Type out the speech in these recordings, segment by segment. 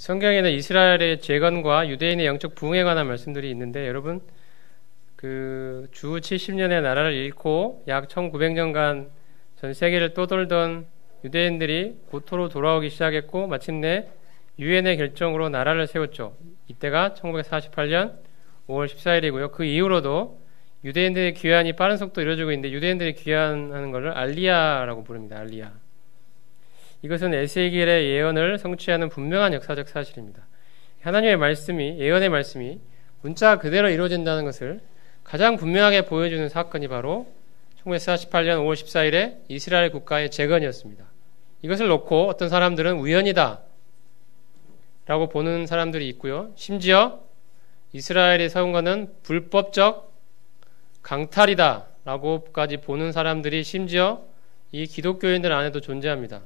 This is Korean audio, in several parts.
성경에는 이스라엘의 재건과 유대인의 영적 부흥에 관한 말씀들이 있는데, 여러분 그 주 70년의 나라를 잃고 약 1900년간 전 세계를 떠돌던 유대인들이 고토로 돌아오기 시작했고, 마침내 유엔의 결정으로 나라를 세웠죠. 이때가 1948년 5월 14일이고요. 그 이후로도 유대인들의 귀환이 빠른 속도로 이루어지고 있는데, 유대인들이 귀환하는 것을 알리야라고 부릅니다. 알리야. 이것은 에스겔의 예언을 성취하는 분명한 역사적 사실입니다. 하나님의 말씀이, 예언의 말씀이 문자 그대로 이루어진다는 것을 가장 분명하게 보여주는 사건이 바로 1948년 5월 14일에 이스라엘 국가의 재건이었습니다. 이것을 놓고 어떤 사람들은 우연이다 라고 보는 사람들이 있고요. 심지어 이스라엘이 세운 것은 불법적 강탈이다 라고까지 보는 사람들이 심지어 이 기독교인들 안에도 존재합니다.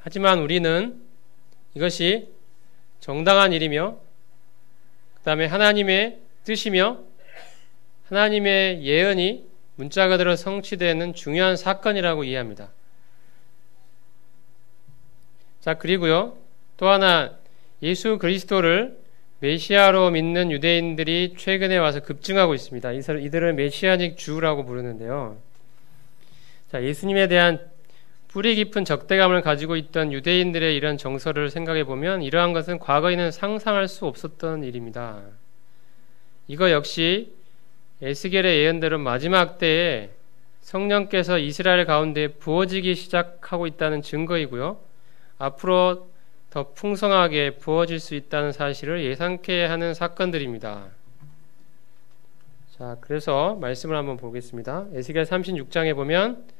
하지만 우리는 이것이 정당한 일이며, 그 다음에 하나님의 뜻이며 하나님의 예언이 문자 그대로 성취되는 중요한 사건이라고 이해합니다. 자, 그리고요, 또 하나, 예수 그리스도를 메시아로 믿는 유대인들이 최근에 와서 급증하고 있습니다. 이들을 메시아닉 주라고 부르는데요. 자, 예수님에 대한 뿌리 깊은 적대감을 가지고 있던 유대인들의 이런 정서를 생각해 보면, 이러한 것은 과거에는 상상할 수 없었던 일입니다. 이거 역시 에스겔의 예언대로 마지막 때에 성령께서 이스라엘 가운데 부어지기 시작하고 있다는 증거이고요. 앞으로 더 풍성하게 부어질 수 있다는 사실을 예상케 하는 사건들입니다. 자, 그래서 말씀을 한번 보겠습니다. 에스겔 36장에 보면,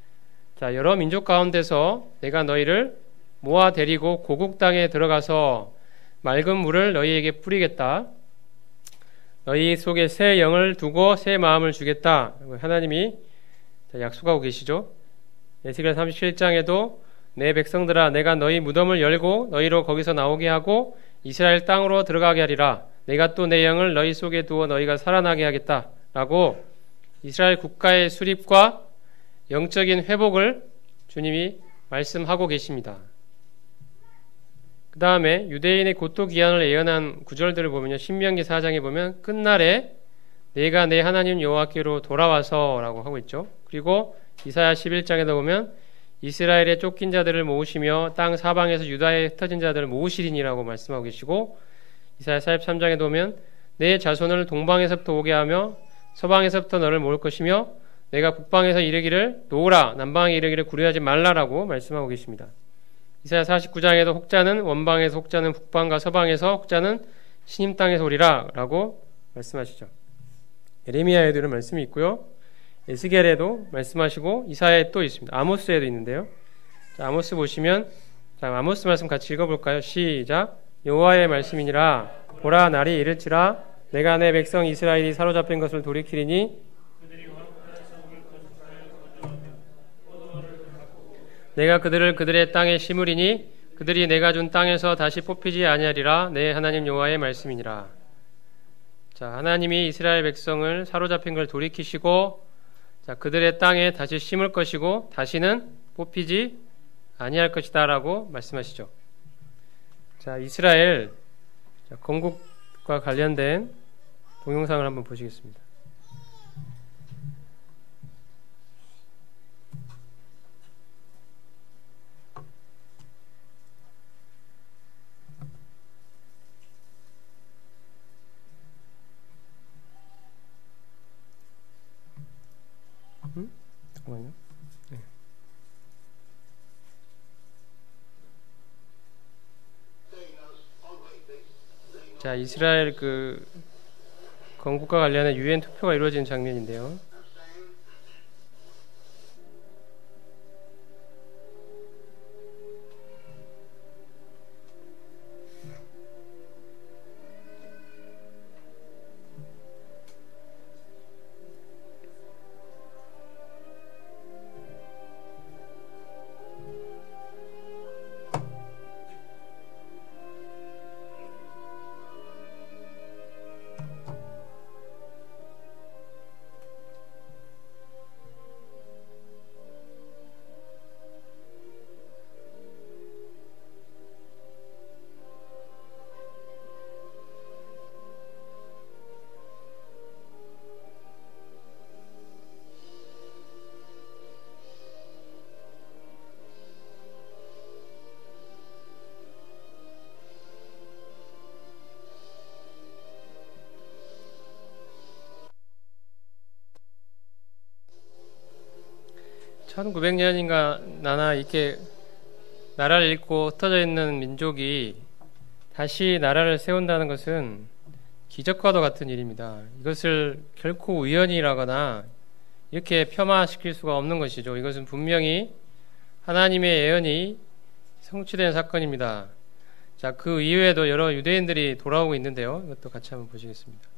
자, 여러 민족 가운데서 내가 너희를 모아 데리고 고국 땅에 들어가서 맑은 물을 너희에게 뿌리겠다. 너희 속에 새 영을 두고 새 마음을 주겠다. 하나님이 약속하고 계시죠. 에스겔 37장에도 내 백성들아, 내가 너희 무덤을 열고 너희로 거기서 나오게 하고 이스라엘 땅으로 들어가게 하리라. 내가 또 내 영을 너희 속에 두어 너희가 살아나게 하겠다 라고 이스라엘 국가의 수립과 영적인 회복을 주님이 말씀하고 계십니다. 그 다음에 유대인의 고토 기한을 예언한 구절들을 보면요, 신명기 4장에 보면 끝날에 내가 내 하나님 여호와께로 돌아와서 라고 하고 있죠. 그리고 이사야 11장에도 보면 이스라엘의 쫓긴 자들을 모으시며 땅 사방에서 유다에 흩어진 자들을 모으시리니라고 말씀하고 계시고, 이사야 43장에도 보면 내 자손을 동방에서부터 오게 하며 서방에서부터 너를 모을 것이며 내가 북방에서 이르기를 놓으라, 남방에 이르기를 구려하지 말라라고 말씀하고 계십니다. 이사야 49장에도 혹자는 원방에서, 혹자는 북방과 서방에서, 혹자는 신임 땅에서 오리라 라고 말씀하시죠. 예레미야에도 이런 말씀이 있고요, 에스겔에도 말씀하시고 이사야에 또 있습니다. 아모스에도 있는데요. 자, 아모스 보시면, 자, 아모스 말씀 같이 읽어볼까요? 시작. 여호와의 말씀이니라. 보라, 날이 이를지라 내가 내 백성 이스라엘이 사로잡힌 것을 돌이키리니 내가 그들을 그들의 땅에 심으리니 그들이 내가 준 땅에서 다시 뽑히지 아니하리라. 내 하나님 여호와의 말씀이니라. 자, 하나님이 이스라엘 백성을 사로잡힌 걸 돌이키시고, 자, 그들의 땅에 다시 심을 것이고 다시는 뽑히지 아니할 것이다 라고 말씀하시죠. 자, 이스라엘 건국과 관련된 동영상을 한번 보시겠습니다. 잠깐만요. 네. 자, 이스라엘 그 건국과 관련해 유엔 투표가 이루어지는 장면인데요. 1900년인가 나나 이렇게 나라를 잃고 흩어져 있는 민족이 다시 나라를 세운다는 것은 기적과도 같은 일입니다. 이것을 결코 우연이라거나 이렇게 폄하시킬 수가 없는 것이죠. 이것은 분명히 하나님의 예언이 성취된 사건입니다. 자, 그 이외에도 여러 유대인들이 돌아오고 있는데요. 이것도 같이 한번 보시겠습니다.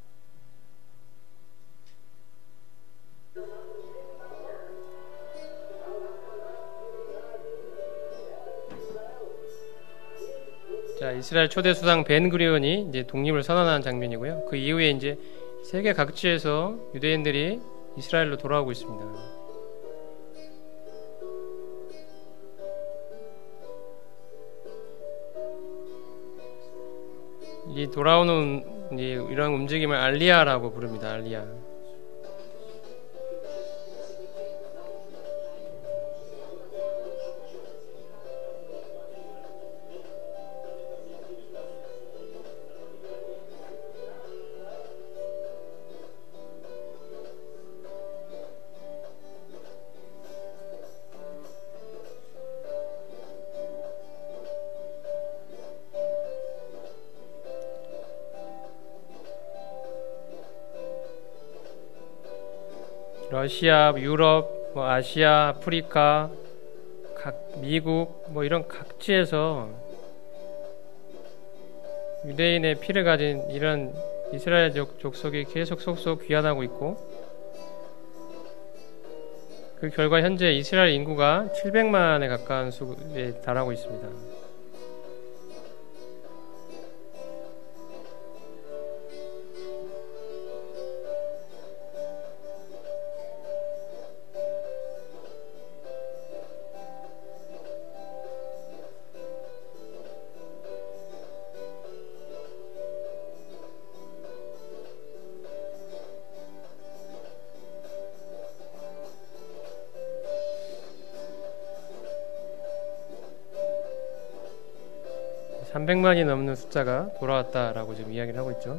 자, 이스라엘 초대 수상 벤구리온이 이제 독립을 선언하는 장면이고요. 그 이후에 이제 세계 각지에서 유대인들이 이스라엘로 돌아오고 있습니다. 이 돌아오는 이런 움직임을 알리야라고 부릅니다. 알리야. 러시아, 유럽, 아시아, 아프리카, 미국 이런 각지에서 유대인의 피를 가진 이런 이스라엘 족속이 계속 속속 귀환하고 있고, 그 결과 현재 이스라엘 인구가 700만에 가까운 수에 달하고 있습니다. 300만이 넘는 숫자가 돌아왔다라고 지금 이야기를 하고 있죠.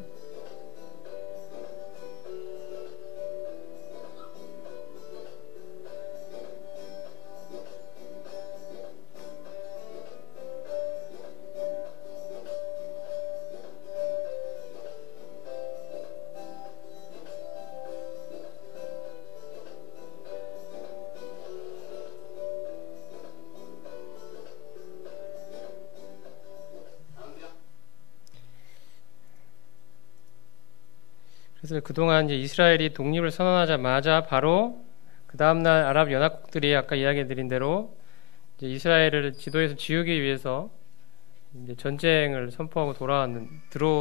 그래서 그동안 이제 이스라엘이 독립을 선언하자마자 바로 그 다음날 아랍 연합국들이 아까 이야기 드린 대로 이제 이스라엘을 지도에서 지우기 위해서 이제 전쟁을 선포하고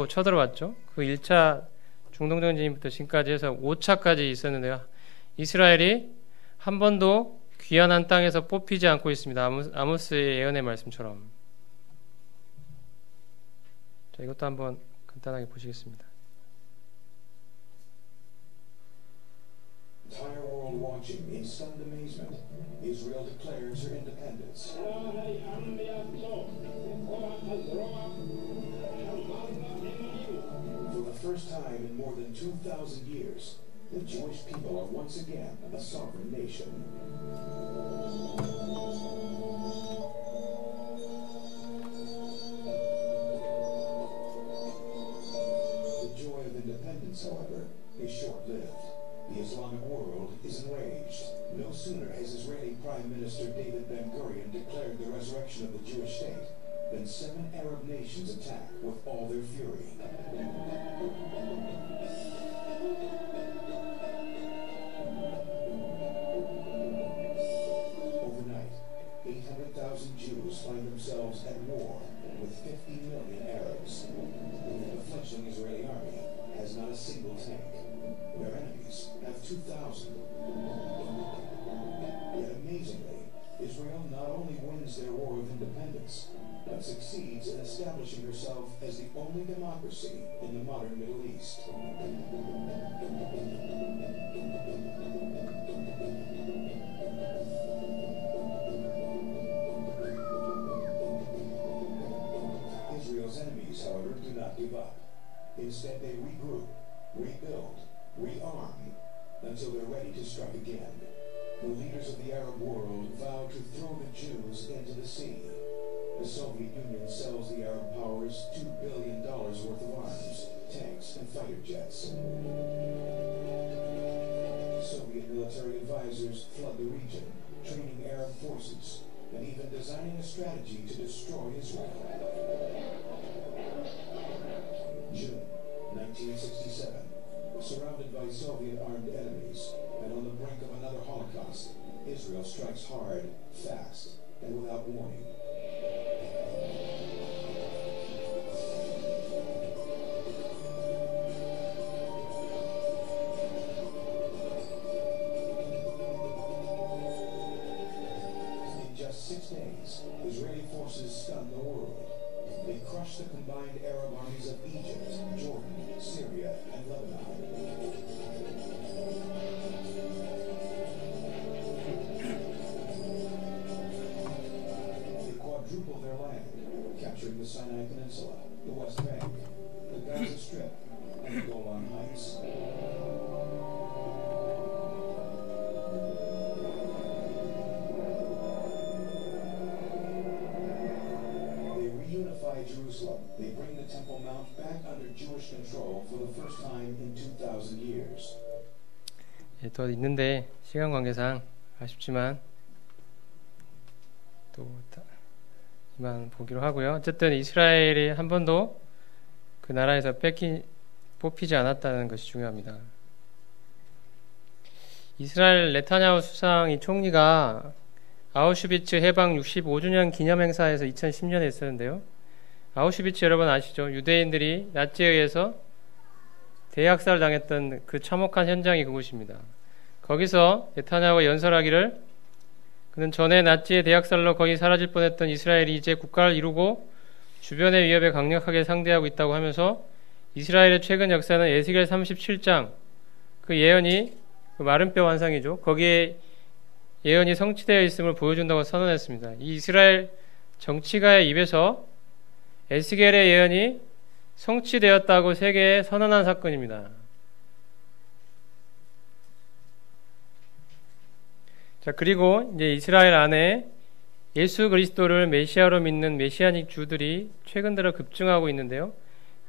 쳐들어왔죠. 그 1차 중동전쟁부터 지금까지 해서 5차까지 있었는데요. 이스라엘이 한 번도 귀환한 땅에서 뽑히지 않고 있습니다. 아모스의 예언의 말씀처럼. 자, 이것도 한번 간단하게 보시겠습니다. Entire world watching in stunned amazement. Israel declares her independence. For the first time in more than 2,000 years, the Jewish people are once again a sovereign nation. The joy of independence, however, is short-lived. The Islamic world is enraged. No sooner has Israeli Prime Minister David Ben-Gurion declared the resurrection of the Jewish state than 7 Arab nations attack with all their fury. Overnight, 800,000 Jews find themselves at war with 50 million Arabs. The fledgling Israeli army has not a single tank. Their enemies have 2,000. Yet amazingly, Israel not only wins their war of independence, but succeeds in establishing herself as the only democracy in the modern Middle East. Israel's enemies, however, do not give up. Instead, they regroup, rebuild, rearm, until they're ready to strike again. The leaders of the Arab world vow to throw the Jews into the sea. The Soviet Union sells the Arab powers $2 billion worth of arms, tanks, and fighter jets. Soviet military advisors flood the region, training Arab forces, and even designing a strategy to destroy Israel. June 1967. Surrounded by Soviet armed enemies and on the brink of another Holocaust, Israel strikes hard, fast, and without warning. In just 6 days, Israeli forces stun the world. They crush the combined Arab armies of Egypt, Jordan, Syria, and Lebanon. They quadruple their land, capturing the Sinai Peninsula, the West Bank, the Gaza Strip, and the Golan Heights. Jerusalem. They bring the Temple Mount back under Jewish control for the first time in 2,000 years. 예, 또 있는데 시간 관계상 아쉽지만 또 이만 보기로 하고요. 어쨌든 이스라엘이 한 번도 그 나라에서 뽑히지 않았다는 것이 중요합니다. 이스라엘 네타냐후 수상 이 총리가 아우슈비츠 해방 65주년 기념행사에서 2010년에 있었는데요. 아우슈비츠 여러분 아시죠? 유대인들이 나치에 의해서 대학살 당했던 그 참혹한 현장이 그곳입니다. 거기서 네타냐후가 연설하기를 그는 전에 나치의 대학살로 거의 사라질 뻔했던 이스라엘이 이제 국가를 이루고 주변의 위협에 강력하게 상대하고 있다고 하면서 이스라엘의 최근 역사는 에스겔 37장 그 예언이 그 마른 뼈 환상이죠. 거기에 예언이 성취되어 있음을 보여준다고 선언했습니다. 이 이스라엘 정치가의 입에서 에스겔의 예언이 성취되었다고 세계에 선언한 사건입니다. 자, 그리고 이제 이스라엘 안에 예수 그리스도를 메시아로 믿는 메시아닉 주들이 최근 들어 급증하고 있는데요.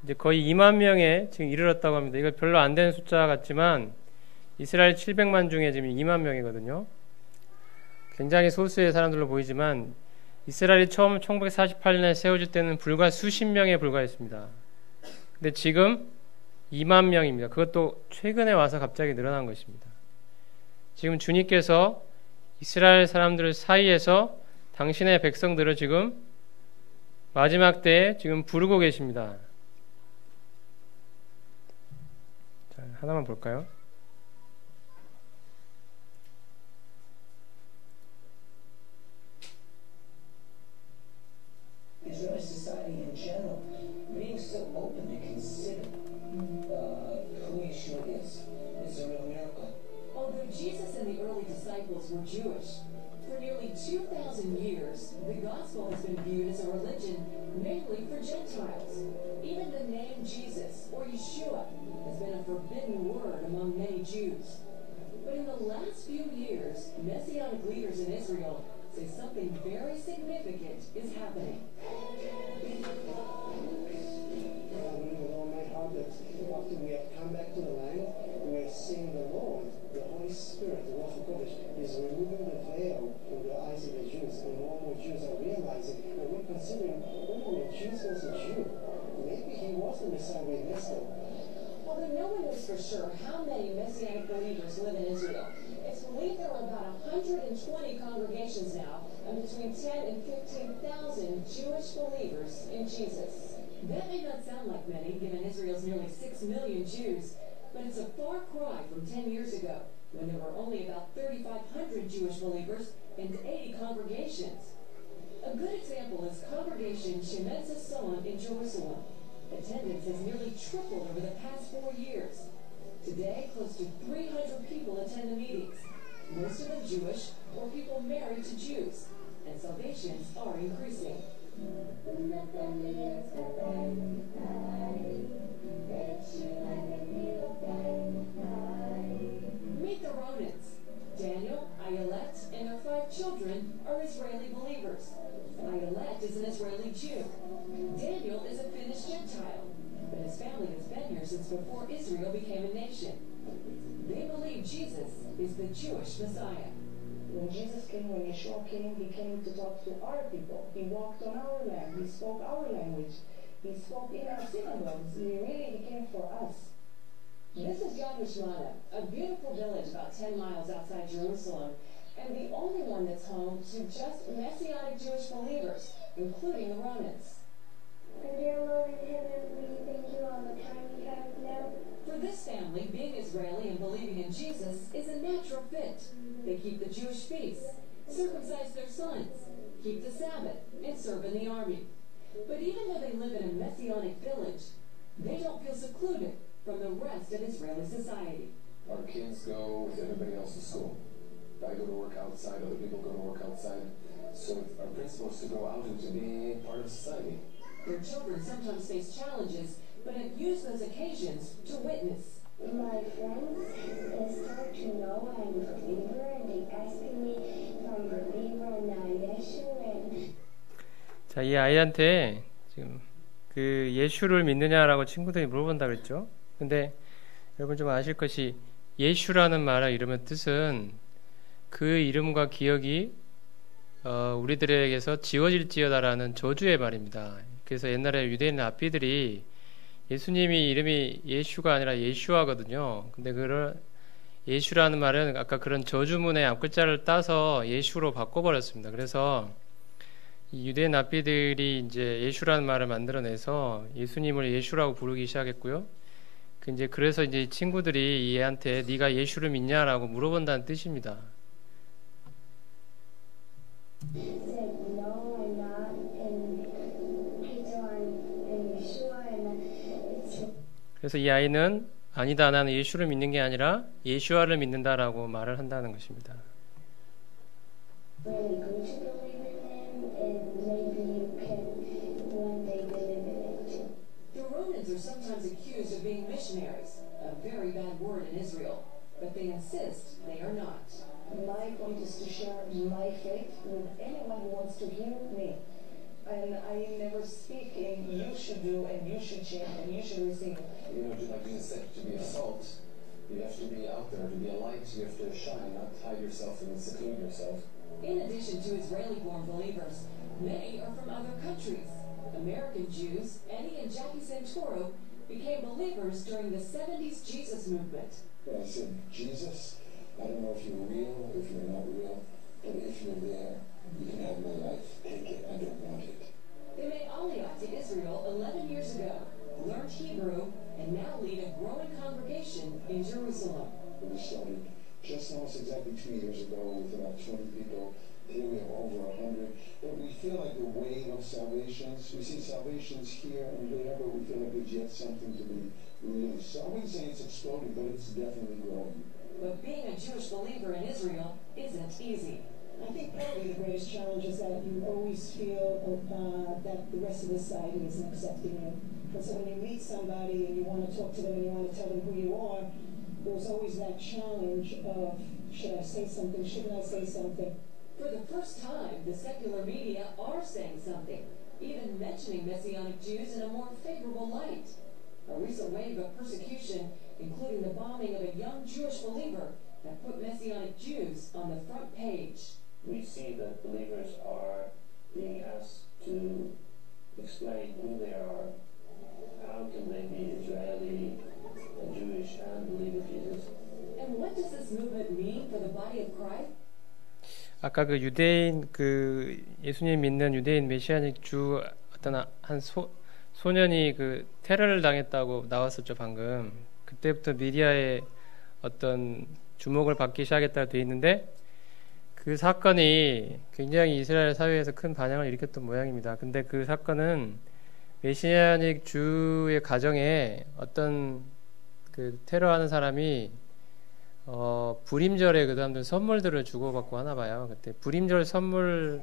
이제 거의 2만 명에 지금 이르렀다고 합니다. 이거 별로 안 되는 숫자 같지만 이스라엘 700만 중에 지금 2만 명이거든요. 굉장히 소수의 사람들로 보이지만 이스라엘이 처음 1948년에 세워질 때는 불과 수십 명에 불과했습니다. 근데 지금 2만 명입니다. 그것도 최근에 와서 갑자기 늘어난 것입니다. 지금 주님께서 이스라엘 사람들 사이에서 당신의 백성들을 지금 마지막 때에 지금 부르고 계십니다. 자, 하나만 볼까요? Israeli society in general being so open to consider who Yeshua is a real miracle. Although Jesus and the early disciples were Jewish, for nearly 2,000 years, the gospel has been viewed as a religion mainly for Gentiles. Even the name Jesus, or Yeshua, has been a forbidden word among many Jews. But in the last few years, Messianic leaders in Israel say something very significant is happening. I believe with all my heart that after we have come back to the land, we are seeing the Lord, the Holy Spirit, the Ruach HaKodesh, is removing the veil from the eyes of the Jews, and more and more Jews are realizing that we're considering, wait a minute, Jesus was a Jew. Maybe he was the Messiah we missed him. Although no one knows for sure how many Messianic believers live in Israel, it's believed there are about 120 congregations now, and between 10 and 15,000 Jewish believers in Jesus. That may not sound like many, given Israel's nearly 6 million Jews, but it's a far cry from 10 years ago, when there were only about 3,500 Jewish believers and 80 congregations. A good example is Congregation Shemoneh Esrei in Jerusalem. Attendance has nearly tripled over the past 4 years. Today, close to 300 people attend the meetings, most of them Jewish or people married to Jews, and salvations are increasing. Meet the Ronins, Daniel, Ayala, Messianic Jew. Daniel is a Finnish Gentile, but his family has been here since before Israel became a nation. They believe Jesus is the Jewish Messiah. When Jesus came, when Yeshua came, he came to talk to our people. He walked on our land. He spoke our language. He spoke in our synagogues. He came for us. This is Yad Mishmana, a beautiful village about 10 miles outside Jerusalem, and the only one that's home to just Messianic Jewish believers, including the Romans. And dear Lord in heaven, we thank you all the time we have now. For this family, being Israeli and believing in Jesus is a natural fit. They keep the Jewish feasts, circumcise their sons, keep the Sabbath, and serve in the army. But even though they live in a Messianic village, they don't feel secluded from the rest of Israeli society. Our kids go with everybody else to school. I go to work outside, other people go to work outside. So our principle is to go out and to be part of society. Their children sometimes face challenges, but have used those occasions to witness. My friends start to know I'm a believer, and they ask me if I'm a believer now, Yeshua. And 자, 이 아이한테 지금 그 예슈를 믿느냐라고 친구들이 물어본다 그랬죠. 근데 여러분 좀 아실 것이 예슈라는 말의 이름의 뜻은 그 이름과 기억이 우리들에게서 지워질지어다라는 저주의 말입니다. 그래서 옛날에 유대인 랍비들이 예수님이 이름이 예슈가 아니라 예슈아거든요. 근데 그걸 예슈라는 말은 아까 그런 저주문의 앞글자를 따서 예슈로 바꿔버렸습니다. 그래서 이 유대인 랍비들이 이제 예슈라는 말을 만들어내서 예수님을 예슈라고 부르기 시작했고요. 그래서 이제 친구들이 얘한테 네가 예슈를 믿냐라고 물어본다는 뜻입니다. said, no, I'm not. And Peter and Yeshua, and it's 그래서 이 아이는 아니다, 나는 예슈를 믿는 게 아니라 예슈아를 믿는다라고 말을 한다는 것입니다. really good to believe in him, and maybe you can one day believe in it. The Romans are sometimes accused of being missionaries, a very bad word in Israel, but they insist they are not. My point is to share my faith with anyone who wants to hear me. And I never speak in you should do and you should change and you should receive. You know, just like Jesus said, to be a salt, you have to be out there. To be a light, you have to shine, not hide yourself and seclude yourself. In addition to Israeli-born believers, many are from other countries. American Jews, Eddie and Jackie Santoro, became believers during the 70s Jesus movement. I said, Jesus, I don't know if you're real or if you're not real, but if you're there, you can have my life. Take it. I don't want it. They made Aliyah to Israel 11 years ago, learned Hebrew, and now lead a growing congregation in Jerusalem. We started just almost exactly 2 years ago with about 20 people. Here we have over 100. But we feel like the wave of salvations, we see salvations here and there, but we feel like there's yet something to be released. So I wouldn't say it's exploding, but it's definitely growing. But being a Jewish believer in Israel isn't easy. I think probably the greatest challenge is that you always feel that the rest of the society isn't accepting you. And so when you meet somebody and you want to talk to them and you want to tell them who you are, there's always that challenge of, should I say something, shouldn't I say something? For the first time, the secular media are saying something, even mentioning Messianic Jews in a more favorable light. A recent wave of persecution, including the bombing of a young Jewish believer, that put Messianic Jews on the front page. We see that believers are being asked to explain who they are, how can they be Israeli and Jewish and believe in Jesus. And what does this movement mean for the body of Christ? 아까 그 유대인 그 예수님 믿는 유대인 메시아닉 주 어떤 한 소년이 그 테러를 당했다고 나왔었죠 방금. 그때부터 미디어에 어떤 주목을 받기 시작했다고 돼 있는데 그 사건이 굉장히 이스라엘 사회에서 큰 반향을 일으켰던 모양입니다. 근데 그 사건은 메시아닉 주의 가정에 어떤 그 테러하는 사람이 불임절에 그 사람들 선물들을 주고받고 하나 봐요. 그때 불임절 선물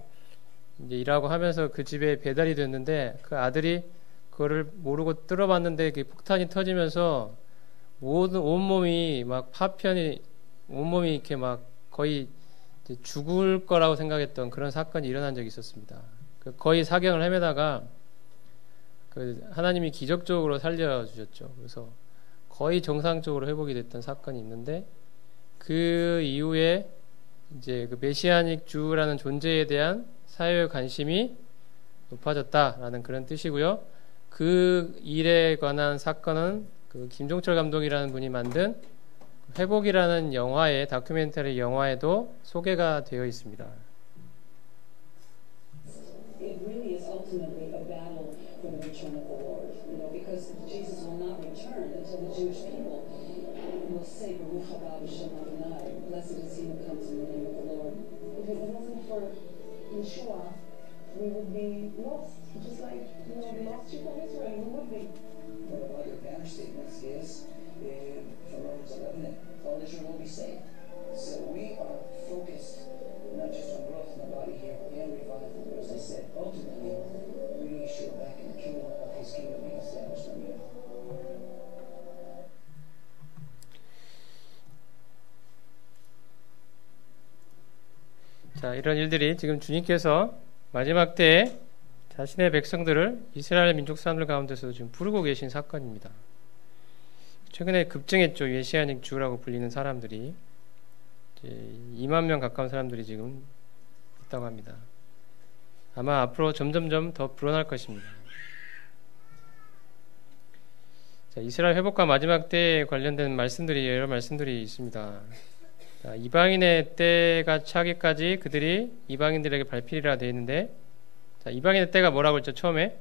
이제 일하고 하면서 그 집에 배달이 됐는데 그 아들이 그거를 모르고 뚫어봤는데 그 폭탄이 터지면서 모든 온몸이 막 파편이 온몸이 이렇게 막 거의 죽을 거라고 생각했던 그런 사건이 일어난 적이 있었습니다. 거의 사경을 헤매다가 하나님이 기적적으로 살려주셨죠. 그래서 거의 정상적으로 회복이 됐던 사건이 있는데 그 이후에 이제 그 메시아닉 주라는 존재에 대한 사회의 관심이 높아졌다라는 그런 뜻이고요. 그 일에 관한 사건은 그 김종철 감독이라는 분이 만든 회복이라는 영화의 다큐멘터리 영화에도 소개가 되어 있습니다. It really is ultimately a battle for the return of the Lord, because Jesus will not return until the Jewish people will say, Baruch haba b'shem Adonai, blessed is he who comes in the name of the Lord. If it wasn't for Yeshua, we would be lost, just like the lost sheep of Israel. We would be. One of other banner statements is from Romans 11 that all Israel will be saved. So we are focused not just on growth in the body here and revival, but as I said, ultimately bringing Yeshua back in the kingdom of his kingdom being established on the earth. 자, 이런 일들이 지금 주님께서 마지막 때에 자신의 백성들을 이스라엘 민족 사람들 가운데서 지금 부르고 계신 사건입니다. 최근에 급증했죠. 메시아닉 주라고 불리는 사람들이 이제 2만 명 가까운 사람들이 지금 있다고 합니다. 아마 앞으로 점점점 더 불어날 것입니다. 자, 이스라엘 회복과 마지막 때에 관련된 말씀들이 여러 말씀들이 있습니다. 자, 이방인의 때가 차기까지 그들이 이방인들에게 발필이라 되어 있는데, 자, 이방인의 때가 뭐라고 했죠? 처음에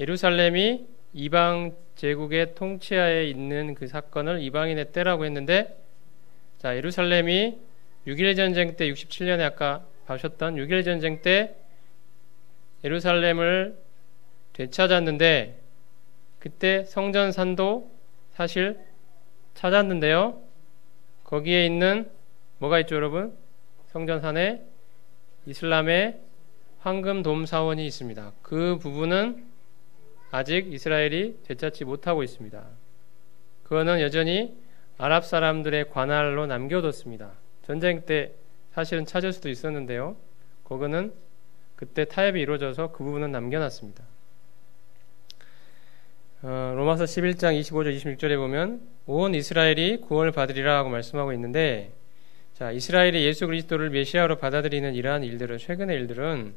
예루살렘이 이방 제국의 통치하에 있는 그 사건을 이방인의 때라고 했는데, 자, 예루살렘이 6.1 전쟁 때 67년에 아까 봐셨던 6.1 전쟁 때 예루살렘을 되찾았는데, 그때 성전산도 사실 찾았는데요, 거기에 있는 뭐가 있죠, 여러분? 성전산에 이슬람의 황금돔 사원이 있습니다. 그 부분은 아직 이스라엘이 되찾지 못하고 있습니다. 그거는 여전히 아랍 사람들의 관할로 남겨뒀습니다. 전쟁 때 사실은 찾을 수도 있었는데요, 그거는 그때 타협이 이루어져서 그 부분은 남겨놨습니다. 로마서 11장 25절 26절에 보면 온 이스라엘이 구원을 받으리라 하고 말씀하고 있는데, 자, 이스라엘이 예수 그리스도를 메시아로 받아들이는 이러한 일들은, 최근의 일들은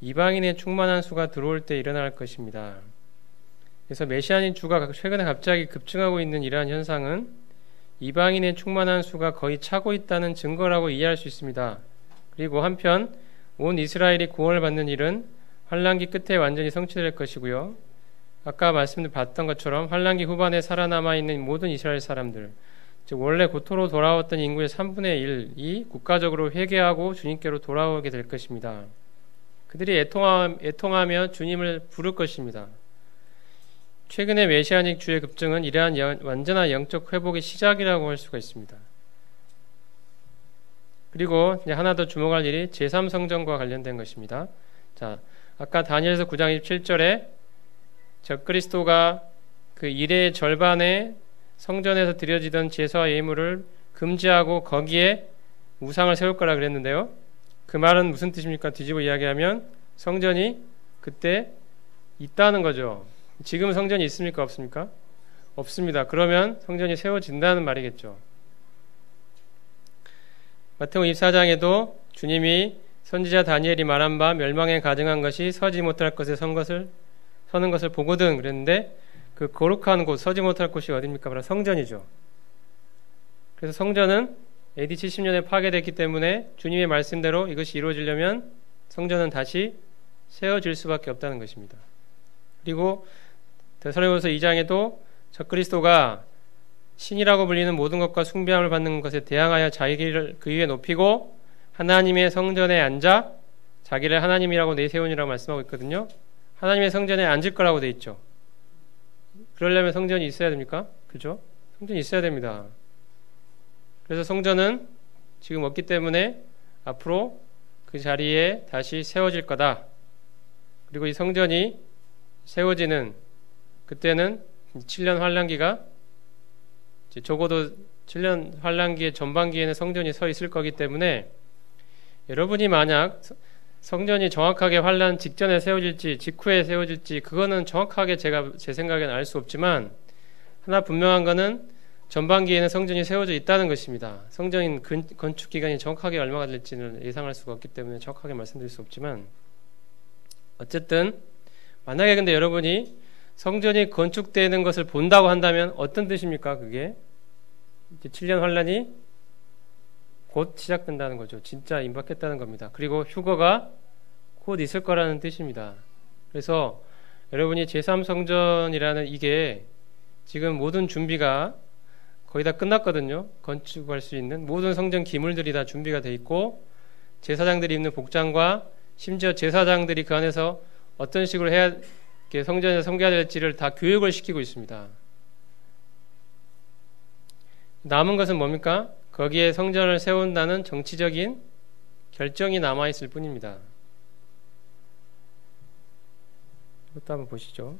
이방인의 충만한 수가 들어올 때 일어날 것입니다. 그래서 메시아인 주가 최근에 갑자기 급증하고 있는 이러한 현상은 이방인의 충만한 수가 거의 차고 있다는 증거라고 이해할 수 있습니다. 그리고 한편 온 이스라엘이 구원을 받는 일은 환란기 끝에 완전히 성취될 것이고요, 아까 말씀드렸던 것처럼 환란기 후반에 살아남아 있는 모든 이스라엘 사람들, 즉 원래 고토로 돌아왔던 인구의 3분의 1이 국가적으로 회개하고 주님께로 돌아오게 될 것입니다. 그들이 애통하며 주님을 부를 것입니다. 최근의 메시아닉 주의 급증은 이러한 완전한 영적 회복의 시작이라고 할 수가 있습니다. 그리고 이제 하나 더 주목할 일이 제3성전과 관련된 것입니다. 자, 아까 다니엘서 9장 27절에 적그리스도가 그 일의 절반에 성전에서 드려지던 제사와 예물을 금지하고 거기에 우상을 세울 거라 그랬는데요, 그 말은 무슨 뜻입니까? 뒤집어 이야기하면 성전이 그때 있다는 거죠. 지금 성전이 있습니까? 없습니까? 없습니다. 그러면 성전이 세워진다는 말이겠죠. 마태복음 24장에도 주님이 선지자 다니엘이 말한 바 멸망에 가증한 것이 서지 못할 것에 서는 것을 보거든 그랬는데, 그 거룩한 곳, 서지 못할 곳이 어디입니까? 바로 성전이죠. 그래서 성전은 AD 70년에 파괴됐기 때문에 주님의 말씀대로 이것이 이루어지려면 성전은 다시 세워질 수밖에 없다는 것입니다. 그리고 데살로니가서 2장에도 적그리스도가 신이라고 불리는 모든 것과 숭배함을 받는 것에 대항하여 자기를 그 위에 높이고 하나님의 성전에 앉아 자기를 하나님이라고 내세우니라고 말씀하고 있거든요. 하나님의 성전에 앉을 거라고 돼 있죠. 그러려면 성전이 있어야 됩니까? 그죠? 성전이 있어야 됩니다. 그래서 성전은 지금 없기 때문에 앞으로 그 자리에 다시 세워질 거다. 그리고 이 성전이 세워지는 그때는 7년 환란기가, 적어도 7년 환란기의 전반기에는 성전이 서 있을 거기 때문에 여러분이 만약 성전이 정확하게 환란 직전에 세워질지 직후에 세워질지 그거는 정확하게 제 생각에는 알 수 없지만 하나 분명한 거는 전반기에는 성전이 세워져 있다는 것입니다. 성전 건축 기간이 정확하게 얼마가 될지는 예상할 수가 없기 때문에 정확하게 말씀드릴 수 없지만 어쨌든 만약에 근데 여러분이 성전이 건축되는 것을 본다고 한다면 어떤 뜻입니까? 그게 이제 7년 환란이 곧 시작된다는 거죠. 진짜 임박했다는 겁니다. 그리고 휴거가 곧 있을 거라는 뜻입니다. 그래서 여러분이 제3성전이라는 이게 지금 모든 준비가 거의 다 끝났거든요. 건축할 수 있는 모든 성전 기물들이 다 준비가 돼 있고 제사장들이 입는 복장과 심지어 제사장들이 그 안에서 어떤 식으로 해야 성전에서 섬겨야 될지를 다 교육을 시키고 있습니다. 남은 것은 뭡니까? 거기에 성전을 세운다는 정치적인 결정이 남아있을 뿐입니다. 이것도 한번 보시죠.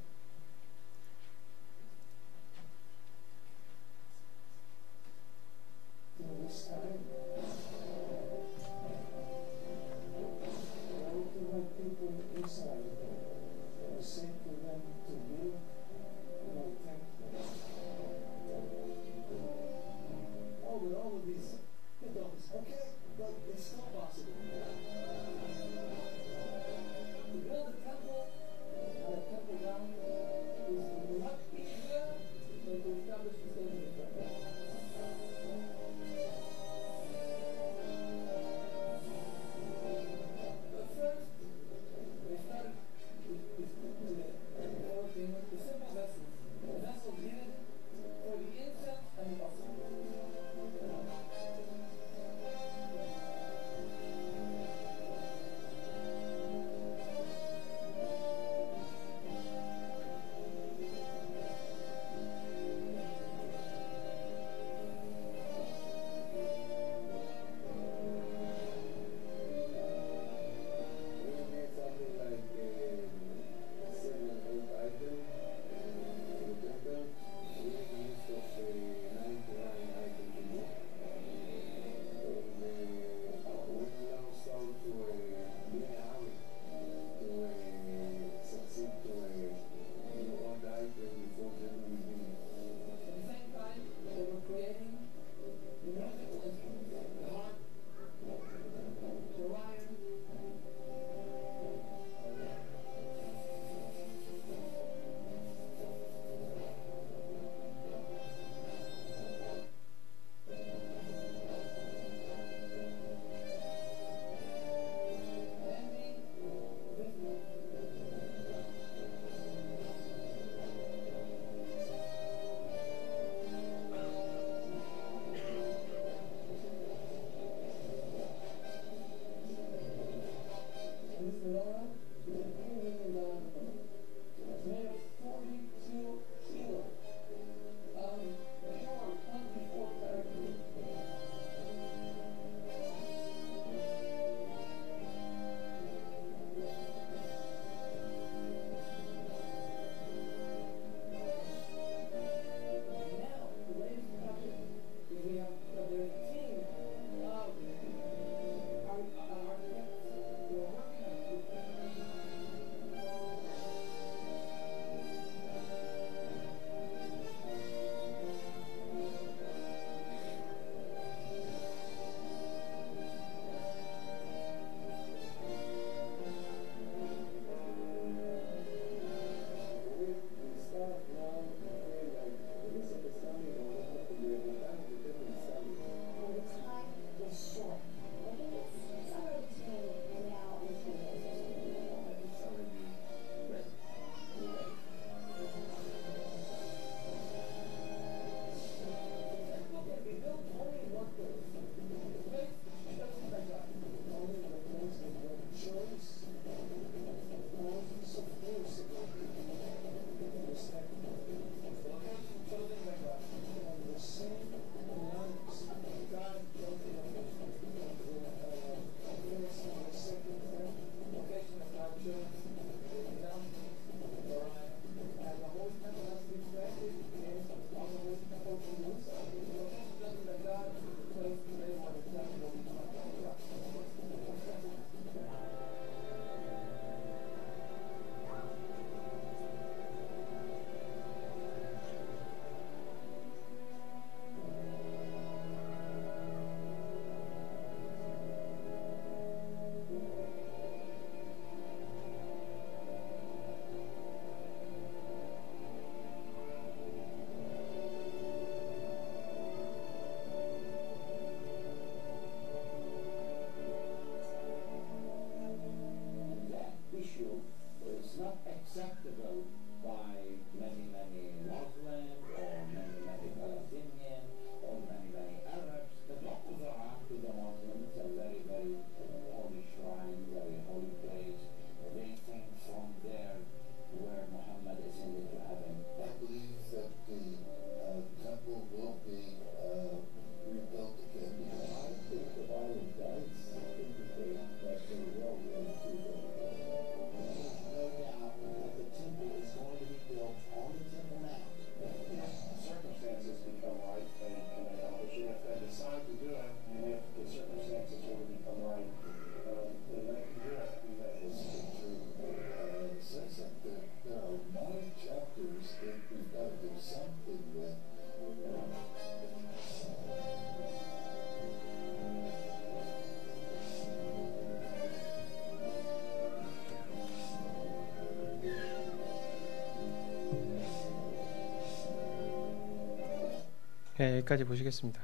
네, 여기까지 보시겠습니다.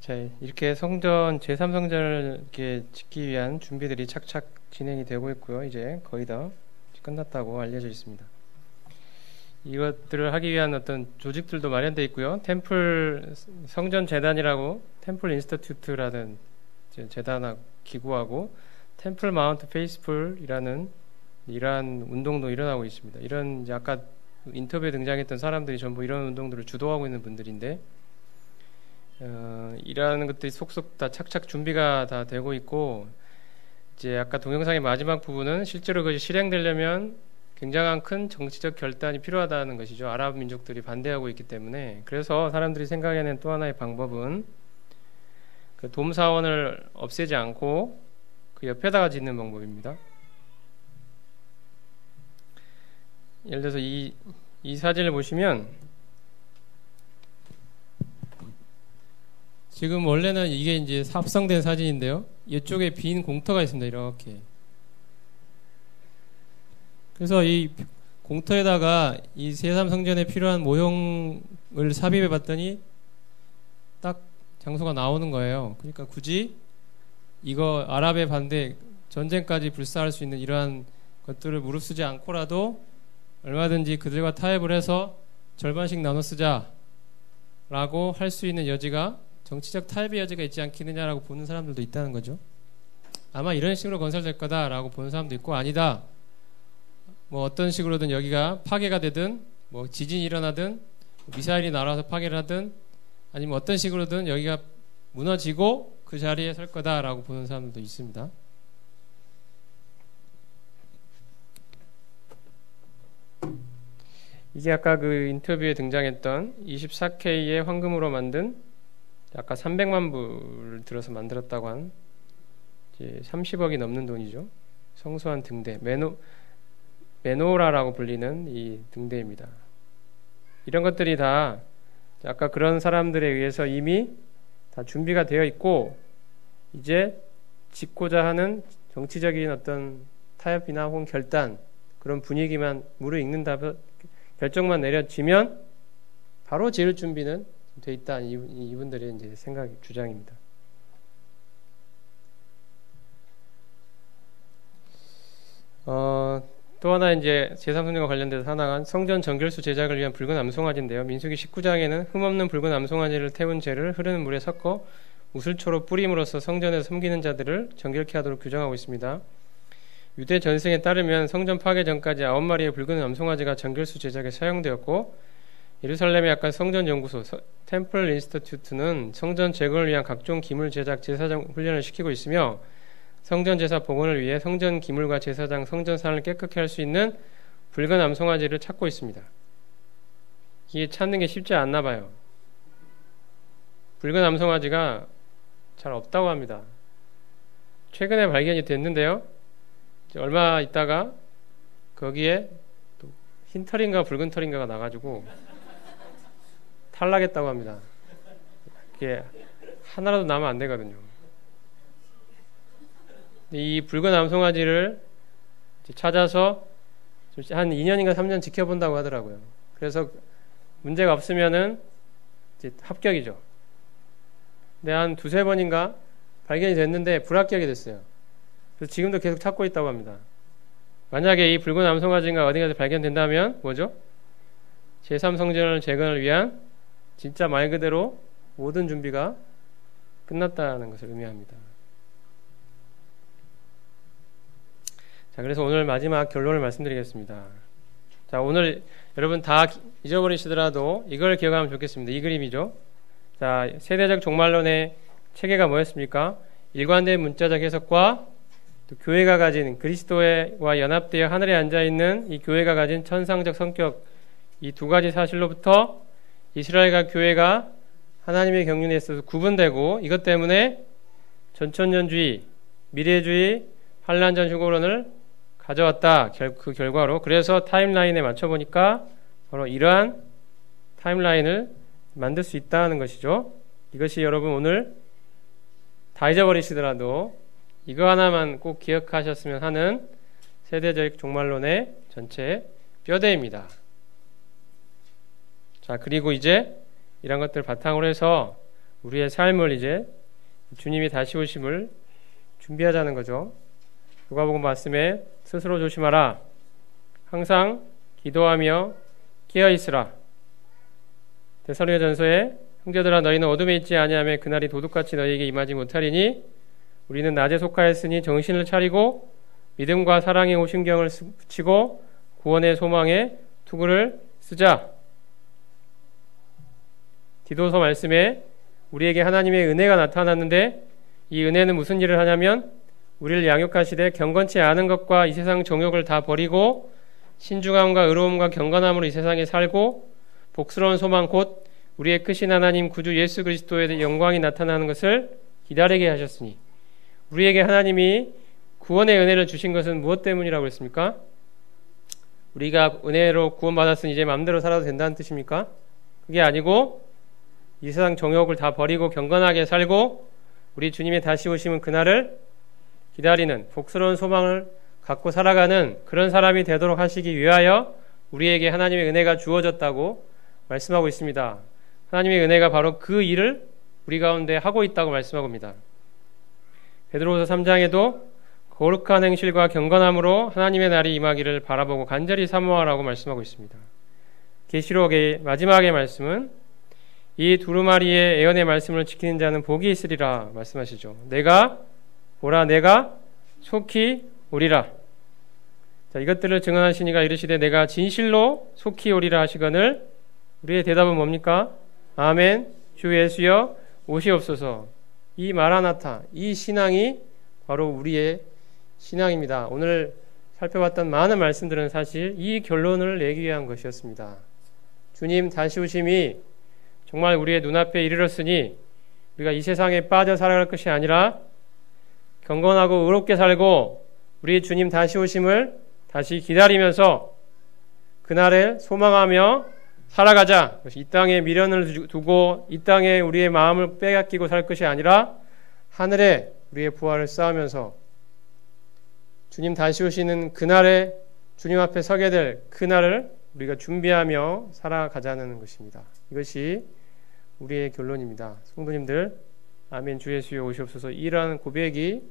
자, 이렇게 성전 제3성전을 이렇게 짓기 위한 준비들이 착착 진행이 되고 있고요. 이제 거의 다 끝났다고 알려져 있습니다. 이것들을 하기 위한 어떤 조직들도 마련되어 있고요. 템플 성전 재단이라고 템플 인스티튜트라는 재단하고 기구하고 템플 마운트 페이스풀이라는 이러한 운동도 일어나고 있습니다. 이런 이제 아까 인터뷰에 등장했던 사람들이 전부 이런 운동들을 주도하고 있는 분들인데 이러한 것들이 속속 다 착착 준비가 다 되고 있고 이제 아까 동영상의 마지막 부분은 실제로 그것이 실행되려면 굉장한 큰 정치적 결단이 필요하다는 것이죠. 아랍 민족들이 반대하고 있기 때문에. 그래서 사람들이 생각해낸 또 하나의 방법은 그 돔 사원을 없애지 않고 그 옆에다가 짓는 방법입니다. 예를 들어서 이 사진을 보시면 지금 원래는 이게 이제 합성된 사진인데요. 이쪽에 빈 공터가 있습니다. 이렇게. 그래서 이 공터에다가 이 제3성전에 필요한 모형을 삽입해 봤더니 딱 장소가 나오는 거예요. 그러니까 굳이 이거 아랍의 반대 전쟁까지 불사할 수 있는 이러한 것들을 무릅쓰지 않고라도 얼마든지 그들과 타협을 해서 절반씩 나눠 쓰자라고 할 수 있는 여지가 정치적 타협의 여지가 있지 않겠느냐라고 보는 사람들도 있다는 거죠. 아마 이런 식으로 건설될 거다라고 보는 사람도 있고 아니다. 뭐 어떤 식으로든 여기가 파괴가 되든 뭐 지진이 일어나든 미사일이 날아와서 파괴를 하든 아니면 어떤 식으로든 여기가 무너지고 그 자리에 설 거다라고 보는 사람들도 있습니다. 이게 아까 그 인터뷰에 등장했던 24K의 황금으로 만든 아까 300만 불을 들어서 만들었다고 한 이제 30억이 넘는 돈이죠. 성소한 등대 메노라라고 불리는 이 등대입니다. 이런 것들이 다 아까 그런 사람들에 의해서 이미 다 준비가 되어 있고 이제 짓고자 하는 정치적인 어떤 타협이나 혹은 결단 그런 분위기만 무르익는다 결정만 내려지면 바로 지을 준비는 돼 있다. 이분들의 이제 주장입니다. 또 하나 이제 제3성전과 관련돼서 하나가 성전 정결수 제작을 위한 붉은 암송아지인데요. 민수기 19장에는 흠없는 붉은 암송아지를 태운 재를 흐르는 물에 섞어 우슬초로 뿌림으로써 성전에서 섬기는 자들을 정결케 하도록 규정하고 있습니다. 유대 전승에 따르면 성전 파괴 전까지 9마리의 붉은 암송아지가 정결수 제작에 사용되었고 예루살렘의 약간 성전 연구소 템플 인스티튜트는 성전 재건을 위한 각종 기물 제작 제사장 훈련을 시키고 있으며 성전 제사 복원을 위해 성전 기물과 제사장 성전산을 깨끗게 할 수 있는 붉은 암송아지를 찾고 있습니다. 이게 찾는 게 쉽지 않나 봐요. 붉은 암송아지가 잘 없다고 합니다. 최근에 발견이 됐는데요. 얼마 있다가 거기에 또 흰 털인가 붉은 털인가가 나가지고 탈락했다고 합니다. 이게 하나라도 나면 안 되거든요. 이 붉은 암송아지를 찾아서 한 2년인가 3년 지켜본다고 하더라고요. 그래서 문제가 없으면은 이제 합격이죠. 근데 한 2-3번인가 발견이 됐는데 불합격이 됐어요. 그래서 지금도 계속 찾고 있다고 합니다. 만약에 이 붉은 암송아지가 어디가서 발견된다면 뭐죠? 제3성전을 재건을 위한 진짜 말 그대로 모든 준비가 끝났다는 것을 의미합니다. 자, 그래서 오늘 마지막 결론을 말씀드리겠습니다. 자, 오늘 여러분 다 잊어버리시더라도 이걸 기억하면 좋겠습니다. 이 그림이죠. 자, 세대적 종말론의 체계가 뭐였습니까? 일관된 문자적 해석과 또 교회가 가진 그리스도와 연합되어 하늘에 앉아있는 이 교회가 가진 천상적 성격 이 두 가지 사실로부터 이스라엘과 교회가 하나님의 경륜에 있어서 구분되고 이것 때문에 전천년주의, 미래주의, 환란전 휴거론을 가져왔다. 그 결과로. 그래서 타임라인에 맞춰보니까 바로 이러한 타임라인을 만들 수 있다는 것이죠. 이것이 여러분 오늘 다 잊어버리시더라도 이거 하나만 꼭 기억하셨으면 하는 세대적 종말론의 전체 뼈대입니다. 자, 그리고 이제 이런 것들 바탕으로 해서 우리의 삶을 이제 주님이 다시 오심을 준비하자는 거죠. 누가복음 말씀에 스스로 조심하라. 항상 기도하며 깨어 있으라. 데살로니가전서에 형제들아 너희는 어둠에 있지 아니하며 그날이 도둑같이 너희에게 임하지 못하리니 우리는 낮에 속하였으니 정신을 차리고 믿음과 사랑의 오신경을 붙이고 구원의 소망에 투구를 쓰자. 디도서 말씀에 우리에게 하나님의 은혜가 나타났는데 이 은혜는 무슨 일을 하냐면 우리를 양육하시되 경건치 않은 것과 이 세상 정욕을 다 버리고 신중함과 의로움과 경건함으로 이 세상에 살고 복스러운 소망 곧 우리의 크신 하나님 구주 예수 그리스도의 영광이 나타나는 것을 기다리게 하셨으니 우리에게 하나님이 구원의 은혜를 주신 것은 무엇 때문이라고 했습니까? 우리가 은혜로 구원받았으니 이제 마음대로 살아도 된다는 뜻입니까? 그게 아니고 이 세상 정욕을 다 버리고 경건하게 살고 우리 주님의 다시 오시면 그날을 기다리는 복스러운 소망을 갖고 살아가는 그런 사람이 되도록 하시기 위하여 우리에게 하나님의 은혜가 주어졌다고 말씀하고 있습니다. 하나님의 은혜가 바로 그 일을 우리 가운데 하고 있다고 말씀하고 있습니다. 베드로후서 3장에도 거룩한 행실과 경건함으로 하나님의 날이 임하기를 바라보고 간절히 사모하라고 말씀하고 있습니다. 계시록의 마지막의 말씀은 이 두루마리의 예언의 말씀을 지키는 자는 복이 있으리라 말씀하시죠. 내가 속히 오리라. 자, 이것들을 증언하시니가 이르시되 내가 진실로 속히 오리라 하시거늘 우리의 대답은 뭡니까? 아멘 주 예수여 오시옵소서. 이 마라나타 이 신앙이 바로 우리의 신앙입니다. 오늘 살펴봤던 많은 말씀들은 사실 이 결론을 내기 위한 것이었습니다. 주님 다시 오심이 정말 우리의 눈앞에 이르렀으니 우리가 이 세상에 빠져 살아갈 것이 아니라 경건하고 의롭게 살고 우리 주님 다시 오심을 다시 기다리면서 그날을 소망하며 살아가자. 이 땅에 미련을 두고 이 땅에 우리의 마음을 빼앗기고 살 것이 아니라 하늘에 우리의 부활을 쌓으면서 주님 다시 오시는 그날에 주님 앞에 서게 될 그날을 우리가 준비하며 살아가자는 것입니다. 이것이 우리의 결론입니다. 성도님들 아멘 주 예수여 오시옵소서. 이러한 고백이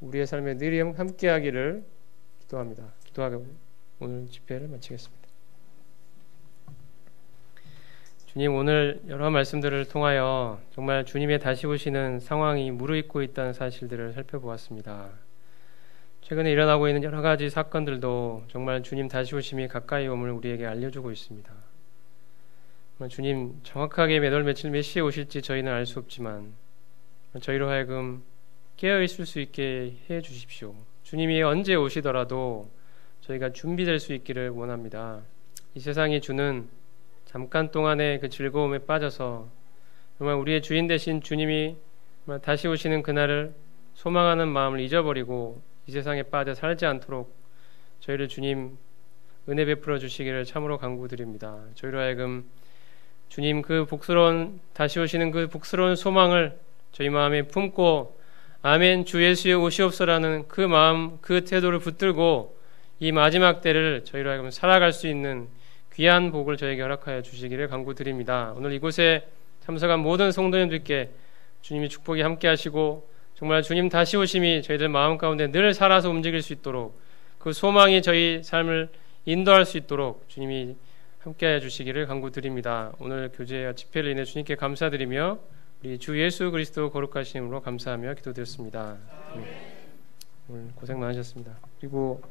우리의 삶에 늘 함께하기를 기도합니다. 기도하고 오늘 집회를 마치겠습니다. 주님 오늘 여러 말씀들을 통하여 정말 주님의 다시 오시는 상황이 무르익고 있다는 사실들을 살펴보았습니다. 최근에 일어나고 있는 여러 가지 사건들도 정말 주님 다시 오심이 가까이 옴을 우리에게 알려주고 있습니다. 주님 정확하게 몇 월 며칠 몇 시에 오실지 저희는 알 수 없지만 저희로 하여금 깨어 있을 수 있게 해 주십시오. 주님이 언제 오시더라도 저희가 준비될 수 있기를 원합니다. 이 세상이 주는 잠깐 동안의 그 즐거움에 빠져서 정말 우리의 주인 되신 주님이 다시 오시는 그날을 소망하는 마음을 잊어버리고 이 세상에 빠져 살지 않도록 저희를 주님 은혜 베풀어 주시기를 참으로 간구드립니다. 저희로 하여금 주님 그 복스러운 다시 오시는 그 복스러운 소망을 저희 마음에 품고 아멘 주 예수여 오시옵소서라는 그 마음 그 태도를 붙들고 이 마지막 때를 저희로 하여금 살아갈 수 있는 귀한 복을 저에게 허락하여 주시기를 간구드립니다. 오늘 이곳에 참석한 모든 성도님들께 주님이 축복이 함께 하시고 정말 주님 다시 오심이 저희들 마음 가운데 늘 살아서 움직일 수 있도록 그 소망이 저희 삶을 인도할 수 있도록 주님이 함께하여 주시기를 간구드립니다. 오늘 교제와 집회를 인해 주님께 감사드리며 우리 주 예수 그리스도 거룩하신 이름으로 감사하며 기도드렸습니다. 오늘 고생 많으셨습니다. 그리고